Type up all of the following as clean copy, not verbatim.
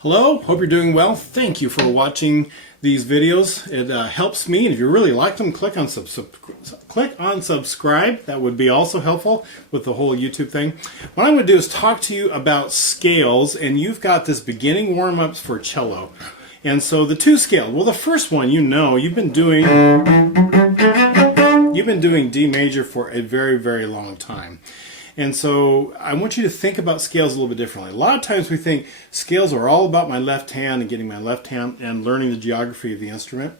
Hello, hope you're doing well. Thank you for watching these videos. It helps me, and if you really like them, click on subscribe. That would be also helpful with the whole YouTube thing. What I'm going to do is talk to you about scales, and you've got this beginning warm-ups for cello. And so the two scale, well, the first one, you know, you've been doing D major for a very, very long time. And so I want you to think about scales a little bit differently. A lot of times we think scales are all about my left hand and getting my left hand and learning the geography of the instrument.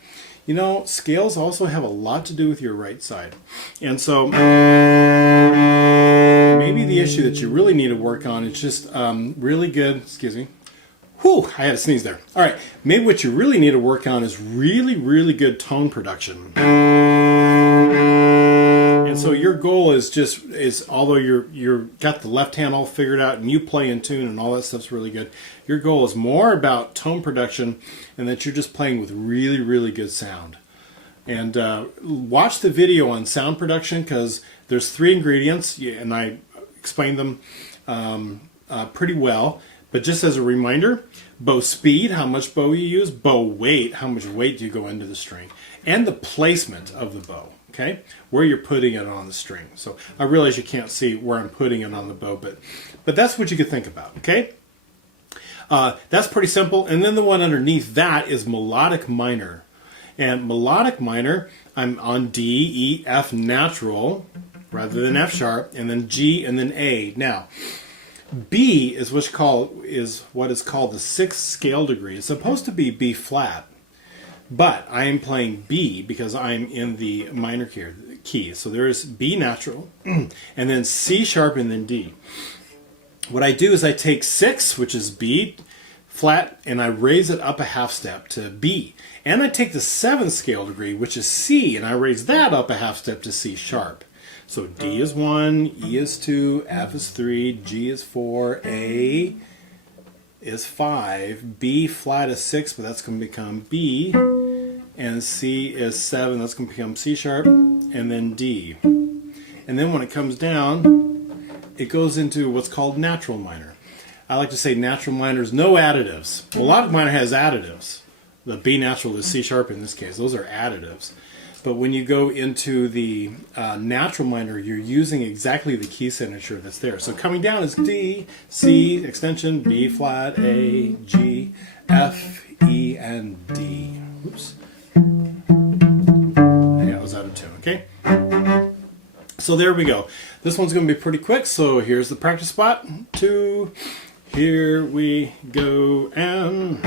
You know, scales also have a lot to do with your right side. And so maybe the issue that you really need to work on is just really good, excuse me. Whew, I had to sneeze there. All right, maybe what you really need to work on is really, really good tone production. And so your goal is although you're got the left hand all figured out and you play in tune and all that stuff's really good, your goal is more about tone production and that you're just playing with really, really good sound. And watch the video on sound production, because there's 3 ingredients and I explained them pretty well. But just as a reminder, bow speed, how much bow you use, bow weight, how much weight do you go into the string, and the placement of the bow. Okay, where you're putting it on the string. So I realize you can't see where I'm putting it on the bow, but that's what you could think about. Okay, that's pretty simple. And then the one underneath that is melodic minor, and melodic minor, I'm on D, E, F natural rather than F sharp, and then G, and then A. Now, B is what is called the 6th scale degree. It's supposed to be B flat. But I am playing B because I'm in the minor key. So there is B natural, and then C sharp, and then D. What I do is I take 6, which is B flat, and I raise it up a half step to B. And I take the 7th scale degree, which is C, and I raise that up a half step to C sharp. So D is 1, E is 2, F is 3, G is 4, A is 5, B flat is 6, but that's going to become B, and C is 7, that's going to become C sharp, and then D. And then when it comes down, it goes into what's called natural minor. I like to say natural minor is no additives. Melodic minor has additives. The B natural is C sharp in this case. Those are additives. But when you go into the natural minor, you're using exactly the key signature that's there. So coming down is D, C, extension, B flat, A, G, F, E, and D. Oops. Yeah, I was out of tune, okay? So there we go. This one's going to be pretty quick, so here's the practice spot. 2, here we go, and...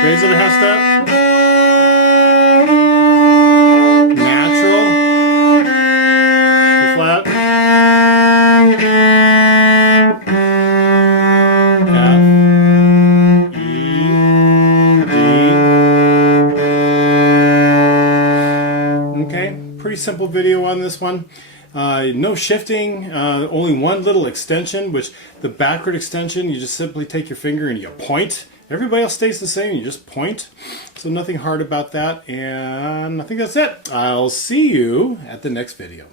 Raise it a half step. Natural. B flat. F. E. D. Okay, pretty simple video on this one. No shifting, only one little extension, which the backward extension, you just simply take your finger and you point. Everybody else stays the same, you just point. So nothing hard about that, and I think that's it. I'll see you at the next video.